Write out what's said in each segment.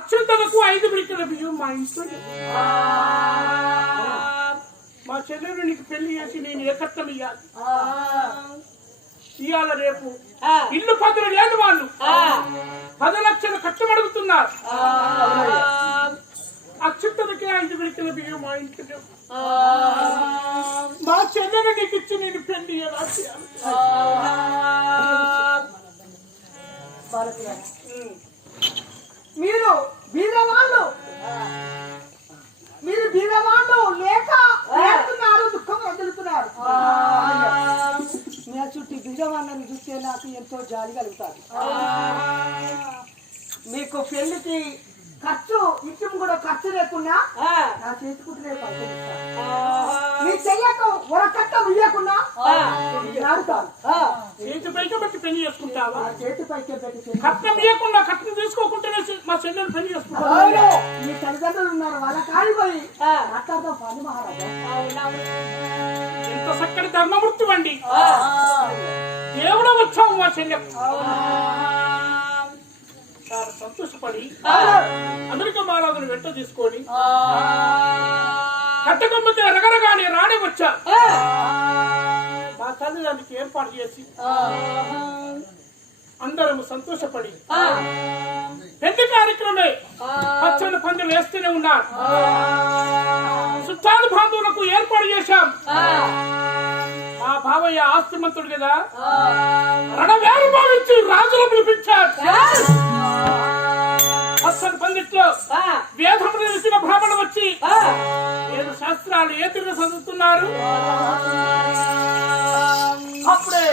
అక్షంతలకు 5 పిడికిల బియ్యం మా ఇంట్లో మా చెల్లెలు నీకు పెళ్లి చేసి నేను ఏకత్వం ఇయ్యాలి. ఇవాళ రేపు ఇల్లు పదులు లేదు, వాళ్ళు 10 లక్షలు కట్టమడుగుతున్నారు. అక్షంతలకే 5 పిడికిల బియ్యం మా ఇంట్లో మా చెల్లెలు నీకు ఇచ్చి నేను పెళ్లి ఎలా చేయాలి? మీరు బీదవాళ్ళు లేక ఏడుతున్నారు, దుఃఖం వదులుతున్నారు. నా చుట్టూ బీదవాళ్ళని చూస్తే నాకు ఎంతో జాలి కలుగుతాది. మీకు పెళ్లికి ఖర్చు ఇష్టం కూడా ఖర్చు లేకుండా నా చేసుకుంటే నీ చెయ్యకు ఒరకట్టం ఇయ్యకుండా చేతి పైకి పెట్టి పెళ్లి చేసుకుంటావా? చేతి పైకి పెట్టి కట్నం ఇవ్వకుండా కట్నం తీసుకోకుంటేనే మా చెల్లెలు పెళ్లి చేసుకుంటా. మీ తల్లిదండ్రులు ఉన్నారు, వాళ్ళ కాడిపోయి మాట్లాడతాం పని మహారాజా. ఎంత చక్కటి ధర్మమూర్తి వండి దేవుడు వచ్చావు మా చెల్లెకు. చాలా సంతోషపడి అమెరికా మహారాజును వెంట తీసుకొని కట్టకొమ్మకి ఎరగరగానే రాణి వచ్చా. మా తల్లి దానికి ఏర్పాటు చేసి అందరము సంతోషపడి పెళ్లి కార్యక్రమే పచ్చని పందులు వేస్తూనే ఉన్నారు. చుట్టాలు బంధువులకు ఏర్పాటు చేశాం. మా బావయ్య ఆస్తిమంతుడు కదా, రణవేలు భావించి రాజులు పిలిపించారు. పచ్చని పందిట్లో వేదం తెలిసిన బ్రాహ్మణులు వచ్చి 7 శాస్త్రాలు ఏతిగా చదువుతున్నారు. అప్పుడే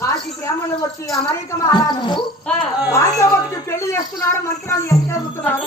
కాశీ బ్రాహ్మణులు వచ్చి అమెరికా మహారాజుకు భాగ్యవతికి పెళ్లి చేస్తున్నాడు. మంత్రాలు ఎంత చదువుతున్నాడు?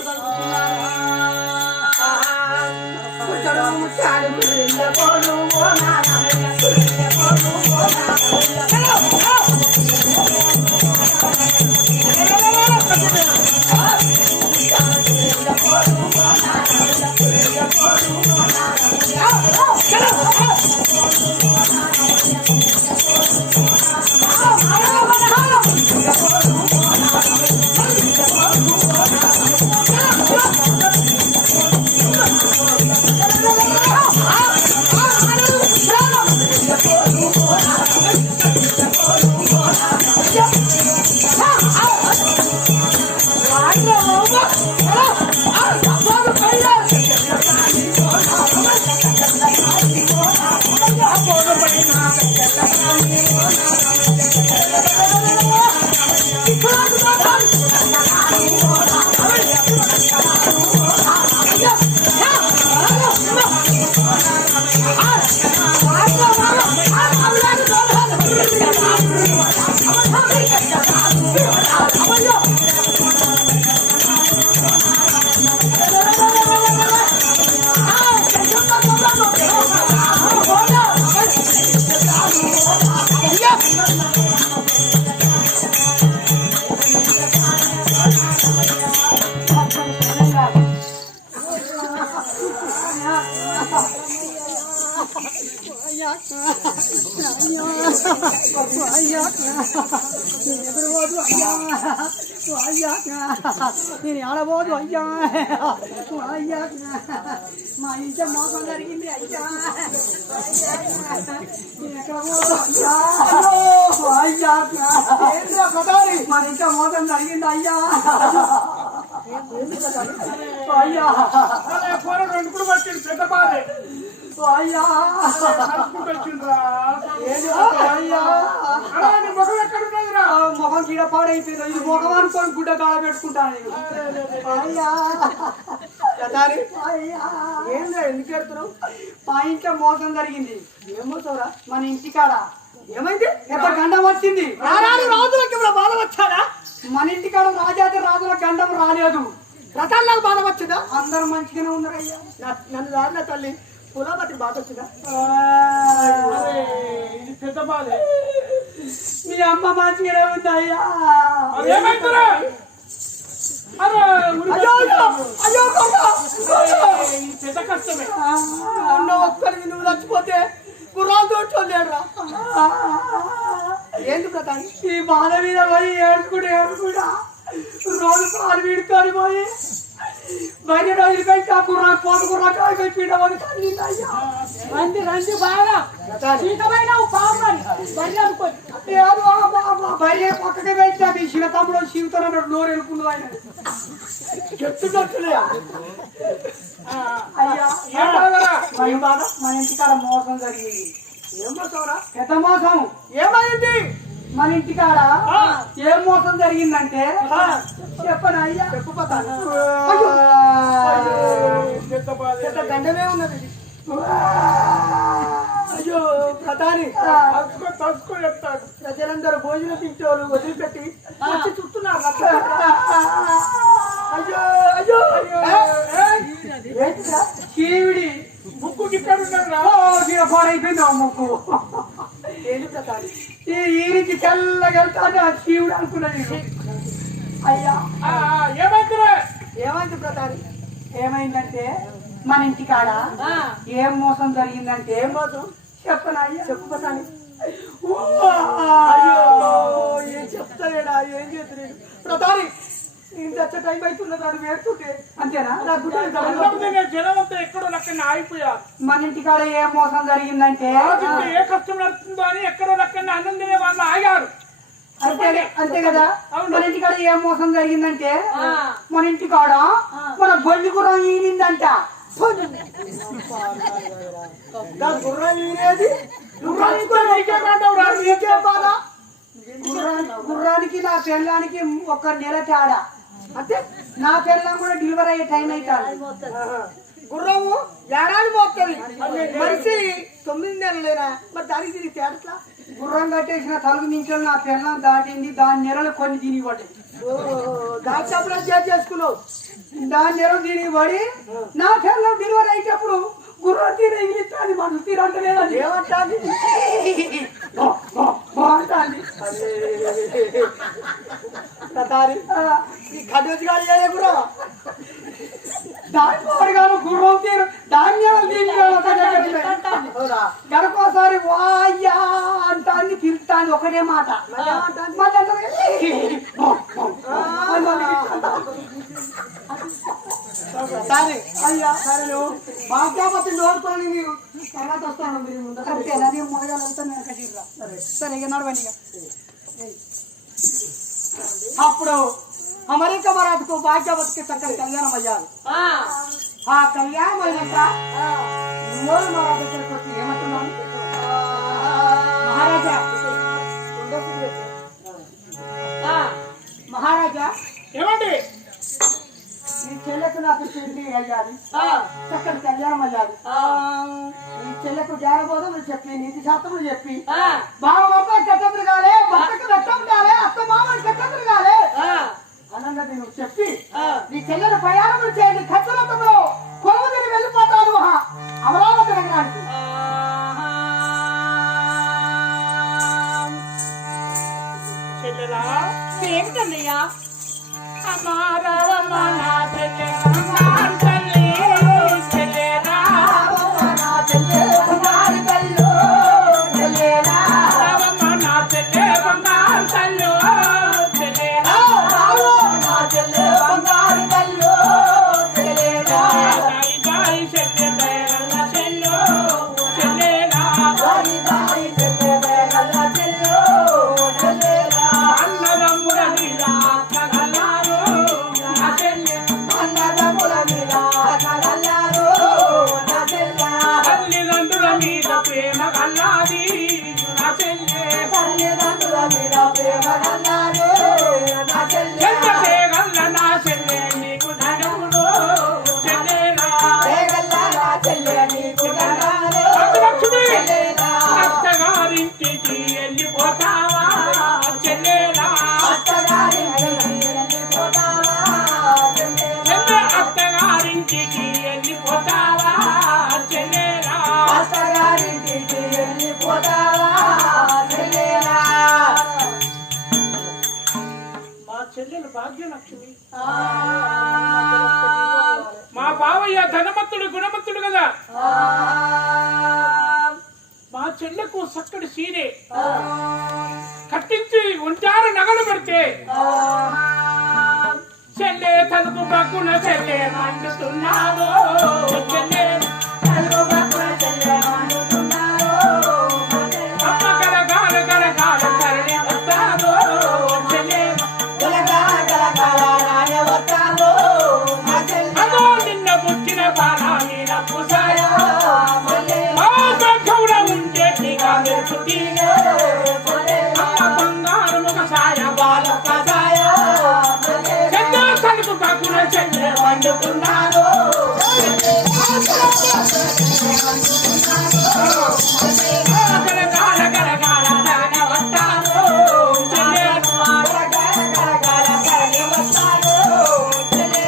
నేను ఆడబోదు అయ్యా, అయ్యా మా ఇంట్లో మోసం జరిగింది అయ్యా, అయ్యా మా ఇంట్లో మోసం జరిగింది అయ్యా, అయ్యా 2 కూడా వచ్చింది పెద్ద బాధే. అయ్యా మొహం గిడ పాడైపోయింది. ఇది మొహం అనుకోని గుడ్డ కాడ పెట్టుకుంటాను. ఏం లేదు, ఎందుకు పెడుతున్నావు? మా ఇంట్లో మోసం జరిగింది. ఏం మోసవరా? మన ఇంటికాడ ఏమైంది? ఎంత గండం వచ్చింది. రాజులకి ఇప్పుడు బాధ వచ్చాడా? మన ఇంటికాడ రాజాది రాజుల గండం రాలేదు. రథాలకు బాధ వచ్చిందా? అందరూ మంచిగానే ఉన్నారు అయ్యా. నన్ను దారిన తల్లి పులాపతి బాధ వచ్చిందా? ఇది పెద్ద బాధే. మీ అమ్మ మంచిగానే ఉందా అయ్యా? పెద్ద కష్టమే. ఒక్కరికి నువ్వు చచ్చిపోతే గుర్రాలు తోటలేడురా. ఎందుకు ఈ బాధ మీద పోయి ఏడుకుంటా రోజు పాలు వీడుకొని పోయి భార్య రోజులు పెట్టి ఆ గుర్రా పోత గుర్రా కాయపోయి పీడమని తల్లిందయ్యా. రండి రండి బాగా సీతమైన పాపని బరి అనుకోండి ఏదో భార్య పక్కకి పెట్టి అది శివ తమ్ముడు శివతో నోరు ఎలుపుండు ఆయన చెప్తున్నట్టులే. అయ్యా ఏం బాధరా? మన బాధ మన ఇంటికాడ మోసం జరిగింది. ఏం మోసంరా? పెద్ద మోసం. ఏమైంది మన ఇంటికాడ? ఏం మోసం జరిగిందంటే చెప్పనా అయ్యా? చెప్పపోతాను. పెద్ద గండమే ఉన్నది. అయ్యో ప్రధాని తలుచుకో చెప్తాడు. ప్రజలందరూ భోజనం తింటోళ్ళు వదిలిపెట్టి వచ్చి చూస్తున్నారు. అయ్యో అయ్యో శివుడి ముక్కు ఇక్కడ ఉన్నాడు. పాడైపోయింది ఆ ముక్కు. ఈరికి తెల్లగెళ్తాను ఆ శివుడు అనుకున్నది. అయ్యా ఏమైందిరా? ఏమైంది ప్రధాని? ఏమైందంటే మన ఇంటికాడ ఏం మోసం జరిగిందంటే ఏం మోసం చెప్పనా అయ్యా? చెప్పతాను. ఏం చెప్తాడా? ఏం చేస్తున్నాడు ప్రధాని? నేను తెచ్చ టైం అవుతున్నదాడు వేస్తుంటే అంతేనా? జనమంతా ఎక్కడో లెక్కన ఆగిపోయారు. మన ఇంటికాడ ఏం మోసం జరిగిందంటే ఏ కష్టం నడుస్తుందో అని ఎక్కడో లెక్కన అన్నం తినే వాళ్ళు ఆగారు. అంతే కదా. మన ఇంటికాడ ఏం మోసం జరిగిందంటే మన ఇంటికాడ మన బొల్లి గుర్రం ఈనిందంట. గుర్రం ఈనేది గుర్రానికి నా పెళ్ళానికి ఒక నెల తేడా. అంటే నా పెళ్ళం కూడా డెలివరీ అయ్యే టైం అవుతాడు. గుర్రము ఏడాది మోస్తుంది, మనిషి 9 నెలలేనా? మరి దానికి తిరిగి తేడట్లా? గుర్రం కట్టేసిన తలుగు నుంచి నా పెళ్ళం దాటింది. దాని నెలలు కొన్ని తిరిగి పడ్డాయి. దాని చెప్పడం చేసుకున్నావు. దాని నెలలు తిరిగి పడి నా పెళ్ళం డెలివరీ అయ్యేటప్పుడు గుర్రం తీర ఎగిలిస్తాను. మన తీరంటే ఏమంటాను ఈ కట్టేసి గాలి గుర్రం దాని పాడుగాను గుర్రం తీరు ధాన్యాలు గడకోసారి వాయ్యా అంటాన్ని తిరుగుతాను ఒకటే మాట. సరే అయ్యా సరే నువ్వు భాగ్యాపతి నోడుకొని మీరు తర్వాత వస్తాను. మీరు ముందు కట్టేనా? నేను మొదలు సరే సరే ఇక నడవండి. అప్పుడు అమెరికా మరాఠకు భాగ్యవతికి చక్కని కళ్యాణం అయ్యారు. ఆ కళ్యాణం అయినాక మరాఠ దగ్గరికి వచ్చి ఏమంటున్నాను? మహారాజా మహారాజా ఏమండి? నీ చెల్లెకు నాకు పెళ్లి అయ్యాలి, చక్కని కళ్యాణం అయ్యాలి. నీ చెల్లెకు జానబోధములు చెప్పి నీతి శాస్త్రములు చెప్పి బావ కట్టములు కాలే, భర్తకు రక్తం కాలే, అత్త మామని కట్టములు కాలే అన్నది నువ్వు చెప్పి నీ చెల్లెలు ప్రయాణములు చేయండి. ఖర్చులతో కొలువుదిని వెళ్ళిపోతాను అమరావతి నగరానికి. చెల్లెలా ఏమిటన్నయ్యా? అమారవమా నా చెల్లె అత్తగారింటికి వెళ్ళిపోతావా చెల్లెలా? అత్తగారింటికి వెళ్ళిపోతావా చెల్లెలా? మా చెల్లెలు భాగ్యలక్ష్మి. మా బావయ్య ధనవంతుడు గుణవంతుడు కదా. మా చెల్లెకు చక్కటి సీరే కట్టించి ఒంటారు నగలు పెడితే చెల్లె తనకు పక్కున చెల్లె మండుతున్నావో చెల్లె అమ్మ గలగాల గలగాల తరలి వస్తావో చెల్లె అదో నిన్న పుట్టిన బాణాన్ని నప్పుసాయో గౌడ ఉంటే నీగా మెరుపుతీయో అమ్మ బంగారం ఒక సాయ బాల కసాయ చెడ్డ కడుపు కాకుల చెల్లె వండుతున్నారో గలగాల గలగాల తరలి వస్తావో చెల్లె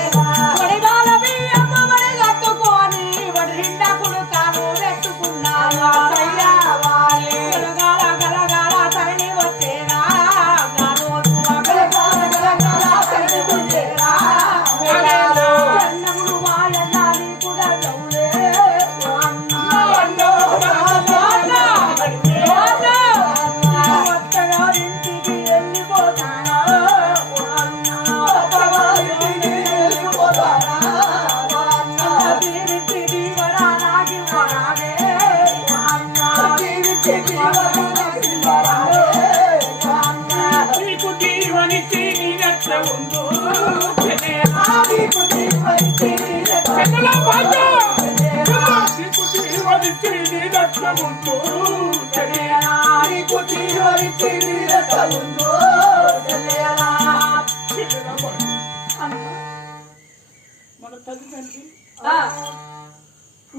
నీకు దీవనిచ్చి నీ రక్ష ఉందో నీకు దీవనిచ్చి నీ రక్ష ఉందో మన తల్లిదండ్రి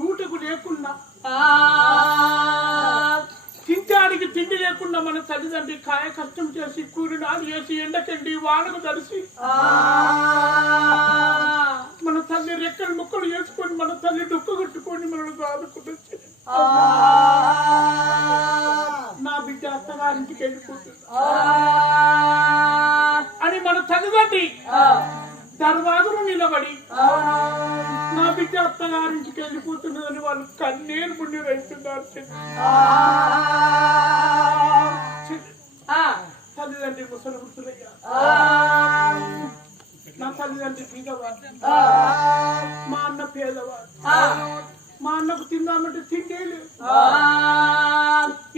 ఊటకు లేకున్నా తింటానికి తిండి లేకుండా మన తల్లిదండ్రి కాయ కష్టం చేసి కూలి నాడు చేసి ఎండకండి వానకు తడిసి మన తల్లి రెక్కలు ముక్కలు వేసుకొని మన తల్లి డుక్క కొట్టుకొని మనల్ని ఆదుకుంటుంది. నా బిడ్డ అత్తగారింటికి వెళ్ళిపోతుంది అని మన తల్లిదండ్రి దర్వాజలు నిలబడి నా బిడ్డ అత్తగారింటికి వెళ్ళిపోతున్నదని వాళ్ళు కన్నీరు పుణ్యం వెళ్తున్నారు. తల్లిదండ్రి ముసలి వృద్ధులయ్యా, నా తల్లిదండ్రి బీదవాడు, మా అన్న పేదవాడు, మా అన్నకు తిందామంటే తిండే లేదు.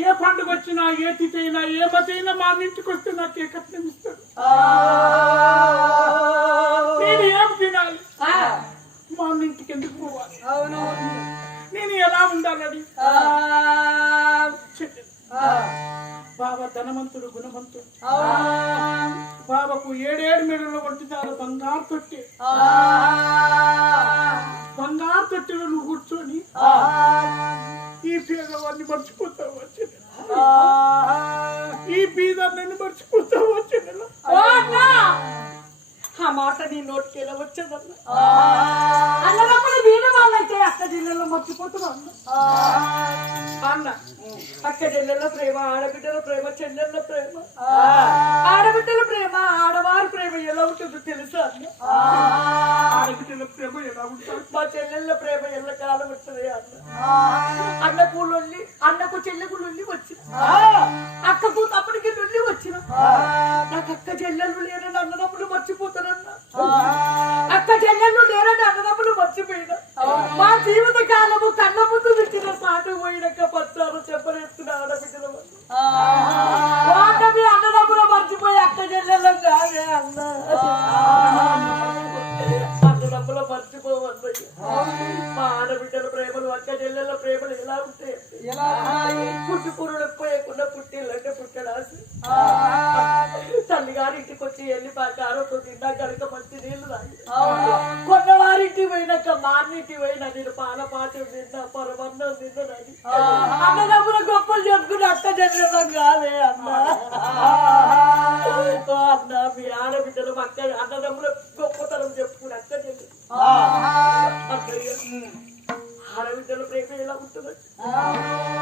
ఏ పండుగ వచ్చినా ఏ తిథి అయినా ఏ మతైనా మా ఇంటికి వస్తే నాకు ఏ కట్నం ఇస్తాడు. నేను ఏం తినాలి, మా అన్న ఇంటికి ఎందుకు పోవాలి, నేను ఎలా ఉండాలని. బాబా ధనవంతుడు గుణవంతుడు, బాబాకు 7 మెడలు కొట్టినారు బంగారు తొట్టి. బంగారు తొట్టిలో నువ్వు కూర్చొని ఈ పేదవాడిని మర్చిపోతావు వచ్చిన, ఈ బీదర్ని మర్చిపోతావు వచ్చిన. ఆ మాట నీ నోటికి ఎలా వచ్చేదన్నా? అన్నదప్పుడు వీడి వాళ్ళైతే అక్క జిల్లాలో మర్చిపోతున్నాను. అన్న అక్క చెల్లెళ్ళ ప్రేమ, ఆడబిడ్డల ప్రేమ, చెల్లెళ్ళ ప్రేమ, ఆడబిడ్డల ప్రేమ, ఆడవారి ప్రేమ ఎలా ఉంటుందో తెలుసా అన్న? ఆడబిడ్డల ప్రేమ ఎలా ఉంటుంది? మా చెల్లెళ్ళ ప్రేమ ఎల్ల కాలం ఉంటుంది అన్న. అన్నకు లొల్లి, అన్నకు చెల్లెకు లొల్లి వచ్చిన, అక్కకు తమ్ముడికి లొల్లి వచ్చిన, నాకు అక్క చెల్లెళ్ళు లేరని అన్నదమ్ములు మర్చిపోతారన్న, అక్క చెల్లెళ్ళు లేరని అన్నదమ్ములు మర్చిపోయినా. మా జీవిత కాలము కళ్ళ ముందు తెచ్చిన సాటు పోయినాక పచ్చారు చెప్పలేస్తున్న ఆడబిడ్డల మీ అన్నదమ్ములు మర్చిపోయి అక్క చెల్లెళ్ళ కాదే అన్న, అన్నదమ్ముల మర్చిపోవన్నయ్య. మా ఆడబిడ్డల ప్రేమలు, అక్క చెల్లెళ్ళ ప్రేమలు ఎలా ఉంటాయి? పుట్టుకూరులకు పోయకుండా పుట్టిల్లంటే పుట్టడాసి. తల్లిగారి ఇంటికి వచ్చి వెళ్ళి ఆరోగ్యం తిన్నా కనుక మంచి నీళ్లు తాగి, కొన్నవారింటి పోయినాక మా అన్నింటి పోయినా నేను పాల పాచం తిన్నా, పరమన్నం తిన్నదని అన్నదమ్ముల గొప్పలు చెప్పుకుని అక్క చెల్లెళ్ళం కాదే అన్న. అన్న మీ ఆడబిడ్డలు అక్క అన్నదమ్ముల గొప్పతనం చెప్పుకుని అక్క చెల్లెలు ఆడబిడ్డల ప్రేమ ఎలా ఉంటుంది?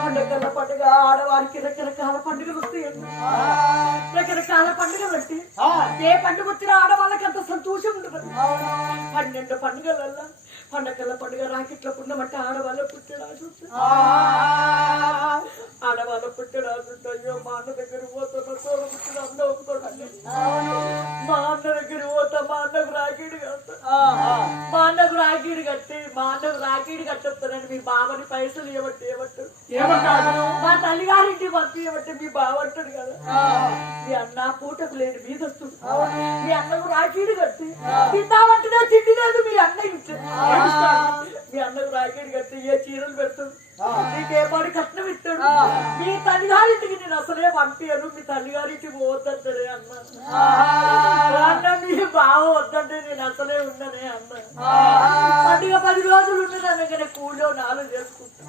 పండుగల పండుగ ఆడవారికి రకరకాల పండుగలు వస్తాయండి. రకరకాల పండుగలు బట్టి ఏ పండుగ వచ్చినా ఆడవాళ్ళకి అంత సంతోషం ఉండదు. 12 పండుగలల్లా పండగల పండుగ రాకెట్ల పుణ్యమంటే ఆడవాళ్ళ పుట్టడాసు, ఆడవాళ్ళ పుట్టడాసు. అయ్యో మా అన్న దగ్గర పోతున్నా తోడ పుట్టిన అన్న ఒప్పుకోండి. మా అన్న దగ్గర పోతా, మా అన్నకు రాకెట్ కాస్తా, మా అన్నకు రాకీడు కట్టి మా అన్నకు రాకీడు కట్టొస్తానని మీ బావని పైసలు ఇవ్వబట్టి ఏమంటాడు ఏమంటాడు మా తల్లిగారింటి పంపి ఇవ్వబట్టి మీ బావ అంటాడు కదా మీ అన్న పూటకు లేని మీద వస్తుంది మీ అన్నకు రాకీడు కట్టి తిందామంటున్నా తిండి లేదు మీ అన్న ఇచ్చాడు మీ అన్నకు రాకీడు కట్టి ఏ చీరలు పెడతాడు నీకే పాడి కట్నం ఇస్తాడు మీ తల్లిగారింటికి నేను అసలే పంపించను మీ తల్లిగారింటికి పోవద్దంటాడే అన్న మీ బావ వద్దంటే నేను అసలే ఉండనే అన్న పండుగ 10 రోజులు ఉండేదాన్ని కానీ కూలో 4 చేసుకుంటా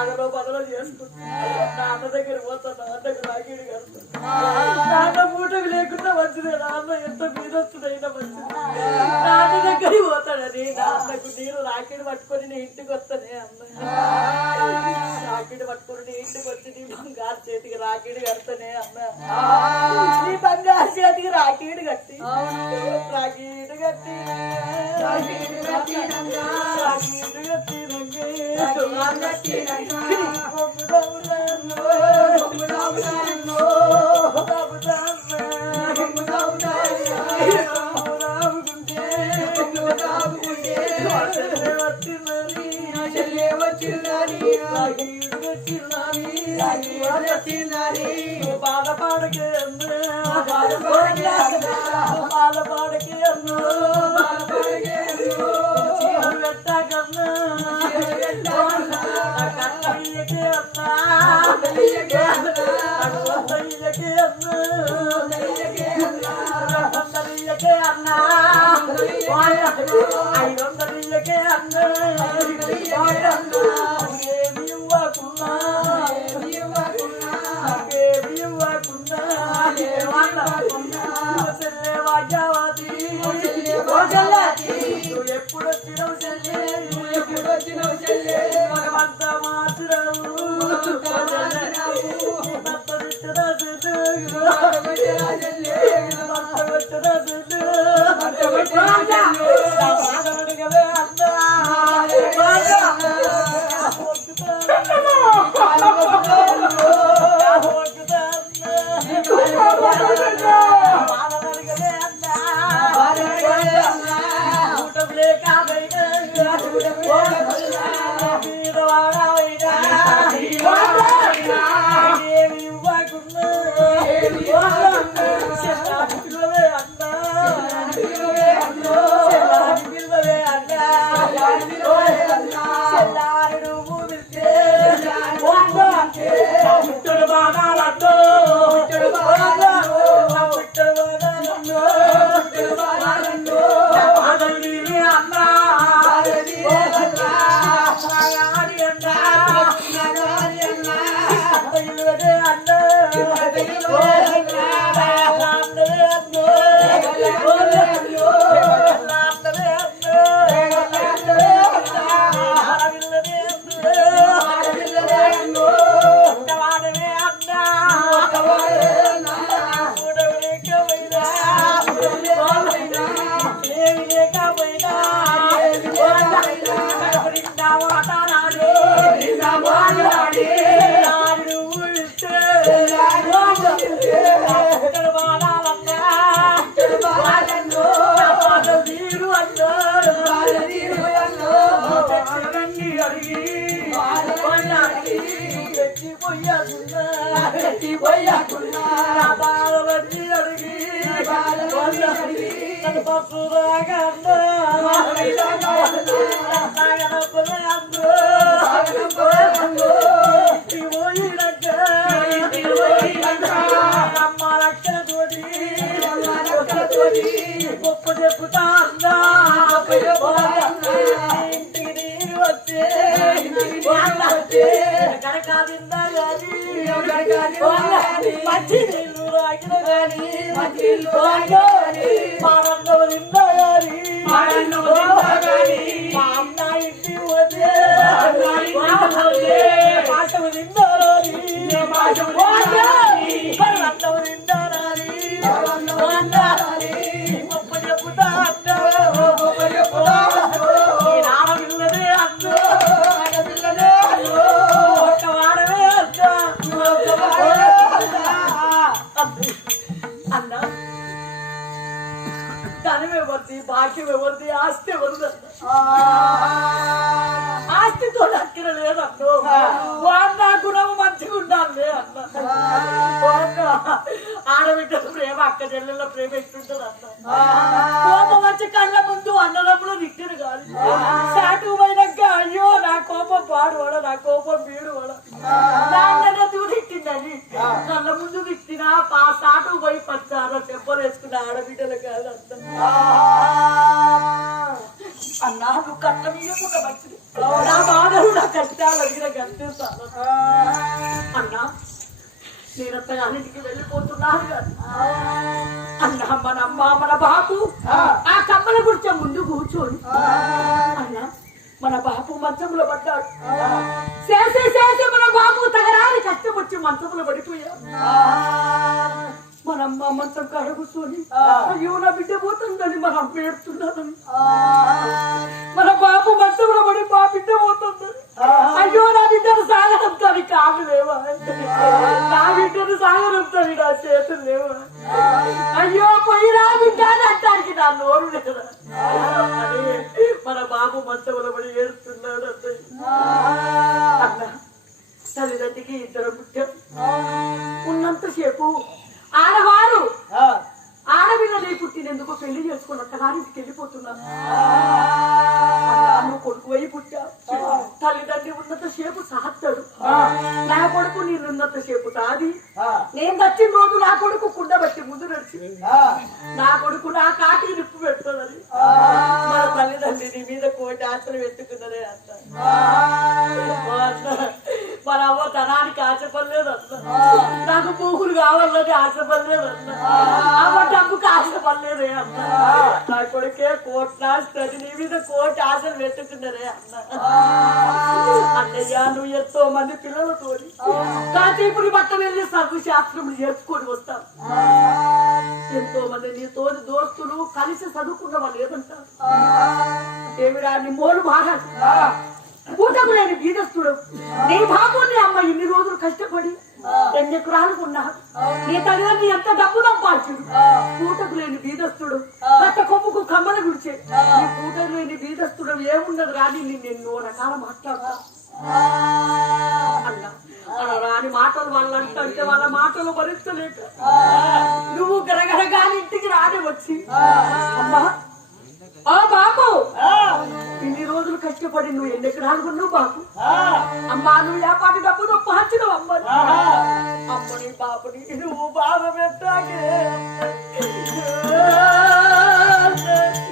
అదలో బదలో చేసుకుంటా నా అన్న దగ్గర పోతా నా అన్నకు రాకీడు కడతాను నాన్న మూటకు లేకుండా మంచిదే నాన్న ఎంత మీదొచ్చుడైనా మంచిది నాన్న దగ్గరికి పోతాడని నా అన్నకు నేను రాకీడు పట్టుకొని నీ ఇంటికి వస్తానే అన్న రాకీడు పట్టుకుని నీ ఇంటికి వచ్చి నీ బంగారు చేతికి రాకీడు కడతానే అన్న నీ బంగారు చేతికి రాకీడు కట్టి రాకీడు కట్టి రాకీడు కట్టి బాధపాడకే బాధపాడకే పెట్టకన్నా కన్నయ్యకే అన్నా కన్నయ్యకే అన్నా 500కే అన్నా ఏమి ఇవ్వకున్నా ఏమి ఇవ్వకున్నా వాజావతి నువ్వు ఎప్పుడు వచ్చినావు చెల్లె భగవంతా మాత్రము గొప్ప చెప్పుతా మంచి నీళ్ళు రాగిన గాని మానవ నిందా గాని మా అన్న ఇంటి పోతే పాఠము నిందారాని అన్నము నిందారాని గొప్ప చెప్పుతా అన్న ఆడపిల్లనే అన్న వాడవే అన్న ధనం ఎవరిది భాగ్యం ఎవరిది ఆస్తి ఎవరిది ఆస్తితో అక్కిన లేదన్నో వాళ్ళ గుణం మంచిగా ఉండాలి అన్న ఆడబిడ్డల ప్రేమ అక్క చెల్లెళ్ళ ప్రేమ ఎట్టుంటది అన్న కోపం వచ్చి కళ్ళ ముందు అన్నదమ్ములు దిక్కిరు కాదు సాటు పోయినాక అయ్యో నా కోపం పాడువాడ నా కోపం వీడువాడ నాన్న దూరెట్టిందని కళ్ళ ముందు దిక్కినా సాటు పోయి పచ్చారో చెంపలు వేసుకున్న ఆడబిడ్డలు కాదు అన్నా నువ్వు కట్ట మీయకుండా మంచిది నా బాధలు నా కష్టాలు అడిగిన కనిపిస్తాను అన్నా నేనంతగానికి వెళ్ళిపోతున్నాను కాదు అన్నా మన అమ్మ మన బాబు ఆ కమ్మల గురించి ముందు కూర్చొని అన్నా మన బాబు మంచంలో పడ్డాడు చేసే మన బాబు తగరాని కష్టం వచ్చి మంచంలో పడిపోయా మన అమ్మ మంచం కాడ కూర్చొని అయ్యో నా బిడ్డ పోతుందని మన అమ్మ ఏడుతున్నాదని మన బాబు మంచంలో పడి మా బిడ్డ పోతుందని అయ్యో నా బిడ్డను సాగనంతాను కాదు లేవా నా బిడ్డను సాగనంతాను నా చేతులు లేవా అయ్యో పోయి నా బిడ్డ అంటానికి నా నోరు లేదా మన బాబు మంచంలో పడి ఏడుస్తున్నాడు అన్న తల్లిదండ్రికి ఇద్దరు పుట్టారు ఉన్నంతసేపు ఆడవారు ఆడపిల్లని పుట్టినందుకు పెళ్లి చేసుకుని అత్తగారికి వెళ్ళిపోతున్నారు కొడుకు అయి పుట్టా తల్లిదండ్రి ఉన్నంత సేపు సాస్తాడు నా కొడుకు నేనున్నంత సేపు సాది నేను వచ్చిన రోజు నా కొడుకు కుండ బట్టి ముందు నడిచి నా కొడుకు నా కాకి నిప్పు పెడుతుందని మన తల్లిదండ్రి నీ మీద కోటి ఆశలు పెట్టుకున్నదే అంట మన అవ్వ తనానికి ఆశపడలేదు అన్న నాకు పూకులు కావాలని ఆశపడలేదు అన్న అవ్వ డబ్బుకి ఆశపడలేదే అన్న నా కొడుకే కోటి ఆశది నీ మీద కోటి ఆశలు పెట్టుకున్నదే అన్న అన్నయ్య నువ్వు ఎంతో మంది పిల్లలతో కాచీపురి బట్ట వెళ్ళి చదువు శాస్త్రం చేసుకొని వస్తాం ఎంతో మంది నీతో దోస్తులు కలిసి చదువుకున్న వాళ్ళు ఏదంటారు ఏమిరా నీ మోలు బాగా పూటకు లేని బీదస్తుడు నీ బాబు నీ అమ్మ ఇన్ని రోజులు కష్టపడి 2 ఎకరాలు కొన్నాడు నీ తల్లిదండ్రులు ఎంత డబ్బు సంపాదించుడు పూటకు లేని బీదస్తుడు కొత్త కొమ్ముకు కమ్మల గుడిచే నీ పూటకు లేని బీదస్తుడు ఏమున్నది రాని నేను రకాల మాట్లాడతా అన్నా రాని మాటలు వాళ్ళు అంటే వాళ్ళ మాటలు భరించలేక నువ్వు గరగరగాని ఇంటికి రాని వచ్చి అమ్మా ఆ బాబు ఇన్ని రోజులు కష్టపడి నువ్వు 2 ఎకరాలు కొన్నావు బాబు అమ్మా నువ్వు వ్యాపారి డబ్బు నువ్వు పంచినావు అమ్మని అమ్మని బాబుని నువ్వు బాగా పెట్టాగే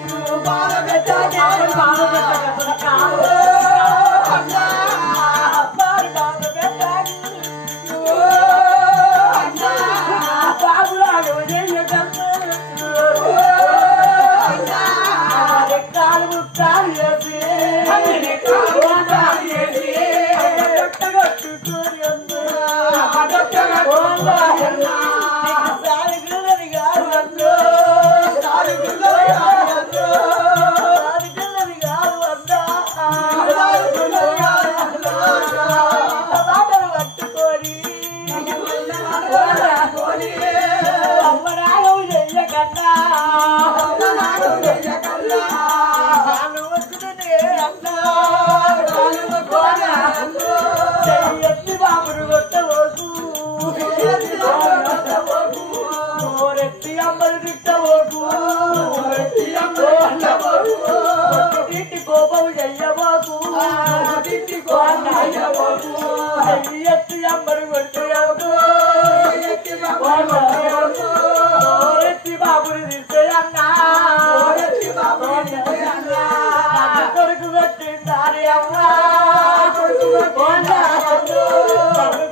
నువ్వు బాగా పెట్టాగే బాగా కోపం చెయ్యబాకు ఎత్తి అమ్మడు ఎత్తి బాబుని తీస్తే అన్నా కొడుకు పెట్టిందారి అమ్మా కొడుకు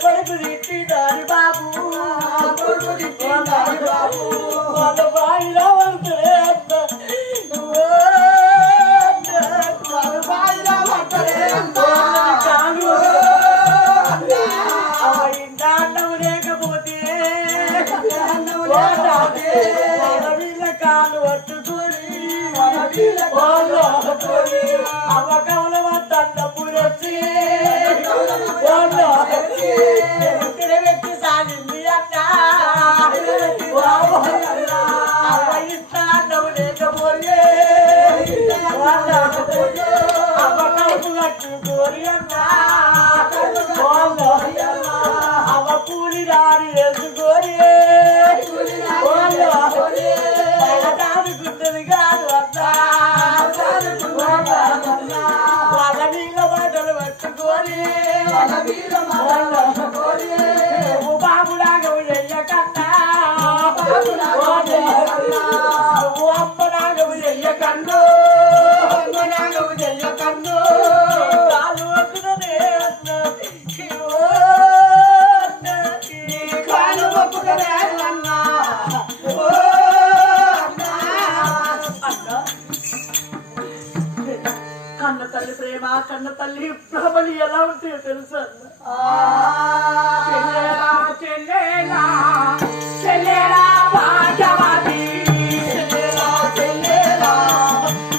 తిట్టిందారి బాబు వాళ్ళ బాయిలో వంతులే అన్నం లేకపోతే కాలు పట్టుకొని అవకవుల వద్దన్నప్పుడు వచ్చి వ్యక్తి సాగింది అన్నా ఇంత అన్నం లేకపోతే పెట్టుకోరి అన్నా అవ కూలి దారి వేసుకోరి గుంటది కాదు అన్నా వాళ్ళ నీళ్ళ బట్టలు పట్టుకోరి బాబులాగా చెయ్యకన్నా నువ్వు అమ్మలాగా చెయ్యకన్ను కాలు వద్దుననే కాలు వద్దుననే అన్నా కన్న తల్లి ప్రేమ కన్న తల్లి భ్రమలు ఎలా ఉంటాయో తెలుసా చెల్లేలా చెల్లేలా చెల్లేలా భాగ్యవతి చెల్లేలా చెల్లేలా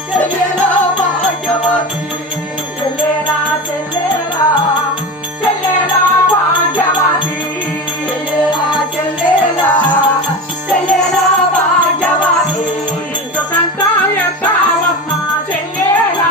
చెల్లేలా భాగ్యవతి చెల్లేలా చెల్లేలా చెల్లేలా భాగ్యవతి చెల్లేలా చెల్లేలా చెల్లేలా భాగ్యవతి ఇంకొకంట ఎత్తావమ్మ చెల్లేలా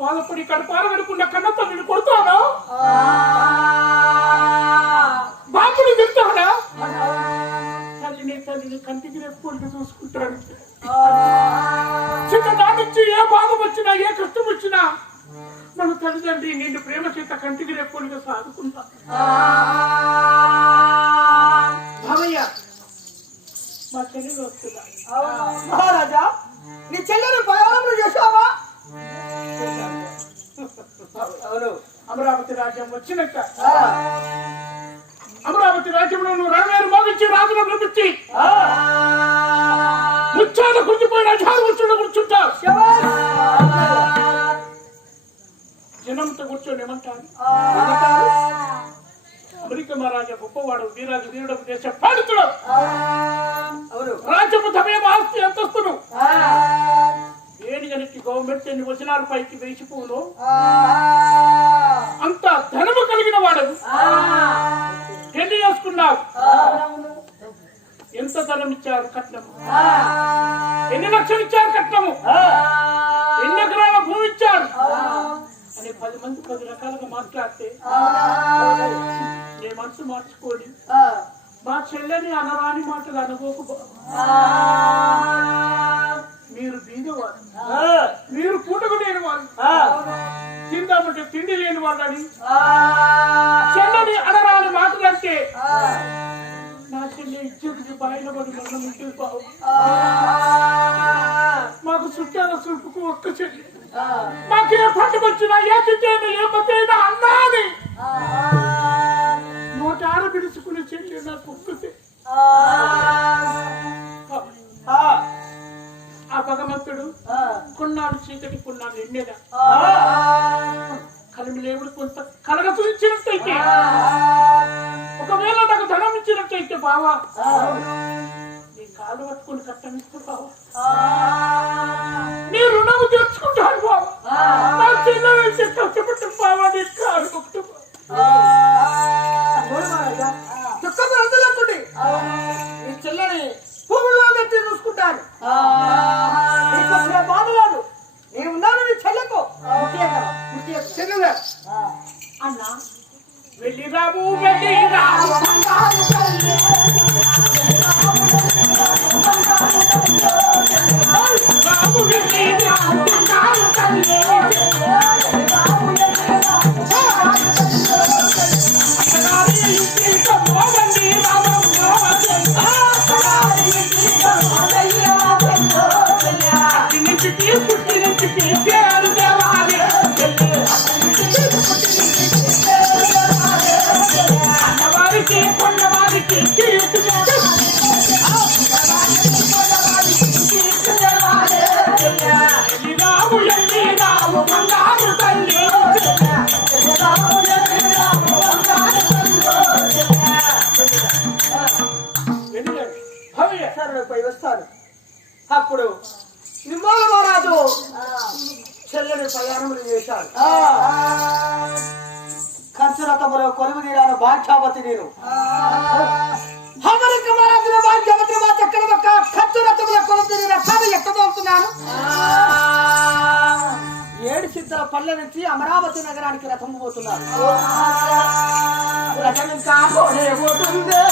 బాధపడి కడపారనుకున్న కన్న తల్లిని కొడతానా బాబుని చెప్తానా తల్లిని కంటికి రెప్పుకుంటూ చూసుకుంటాడు చిన్నదాని నుంచి ఏ బాధ వచ్చినా ఏ కష్టం వచ్చినా మన తల్లిదండ్రి నిన్ను ప్రేమ చేత కంటికి రెప్పుడుగా సాదుకుంటా భావయ్య మా చెల్లెలు వస్తుందా మహారాజా నీ చెల్లెలు ప్రయాణం చేసావా అవును అమరావతి రాజ్యం వచ్చినాక అమరావతి రాజ్యంలో నువ్వు రణవేరు మోగించి రాజును పిలిపించి ముచ్చాల కురిచిపోయిన అధికారులు కూర్చుంటావు జనంతో కూర్చొని ఏమంటారు అమెరికా మహారాజా గొప్పవాడు వీరాజు వీరుడు దేశ పాలితుడు రాజ్యము తమేమ ఆస్తి అంతస్తును ఏడిగనికి గవర్నమెంట్ ఎన్ని వచనాల పైకి వేసిపోను అంత ధనము కలిగిన వాడు ఎన్ని చేసుకున్నావు ఎంత ధనం ఇచ్చారు కట్నము ఎన్ని లక్షలు ఇచ్చారు కట్నము ఎన్ని ఎకరాల భూమి ఇచ్చారు అని 10 మంది 10 రకాలుగా మాట్లాడితే నీ మనసు మార్చుకోని మా చెల్లెని అనరాని మాటలు అనుకోకు మీరు బీదవారు మీరు పూటకు లేని వాళ్ళు తిందామంటే తిండి లేని వాళ్ళని చెల్లని అనరాని మాటలంటే నా చెల్లి ఇచ్చేది బయట పడి మనం ఇంటికి బావు మాకు చుట్టాల సులుపుకు ఒక్క చెల్లి మాకే పండుగ వచ్చినా ఏ తిట్టైనా ఏ మతైనా అన్నాని నోటార పిలుచుకునే చెల్లి నాకు ఒక్కతే ఆ భగవంతుడు కొన్నాడు చీకటి కొన్నాడు ఎన్నెగా కలిమిలేవుడు కొంత కలగ చూపించినట్టయితే ఒకవేళ నాకు ధనం ఇచ్చినట్టయితే బావా నీ కాలు పట్టుకుని కట్టమిస్తూ బావా నీ రుణము తెచ్చుకుంటాను బావా నా చిన్న కష్టపట్టు బావా నీ కాలు పట్టు నీ చెల్లని భూమిలో పెట్టి చూసుకుంటాను బాధలాడు నేను ఉన్నాను నీ చెల్లకు చెల్లెలే అన్నా వెళ్ళి రాము వెళ్ళి రాము అప్పుడు నిమ్మల మహారాజు చెల్లెని ప్రయాణములు చేశాడు. ఖర్చురథములో కొలువు తీరాను భాగ్యావతి నేను అమరిక మహారాజుల భాగ్యావతి మా చక్కన ఒక ఖర్చురథములో కొలువు తీరి రథాన్ని ఎక్కబోతున్నాను. 7 సిద్ధల పల్లె నుంచి అమరావతి నగరానికి రథం పోతున్నారు. రథం ఇంకా పోతుందే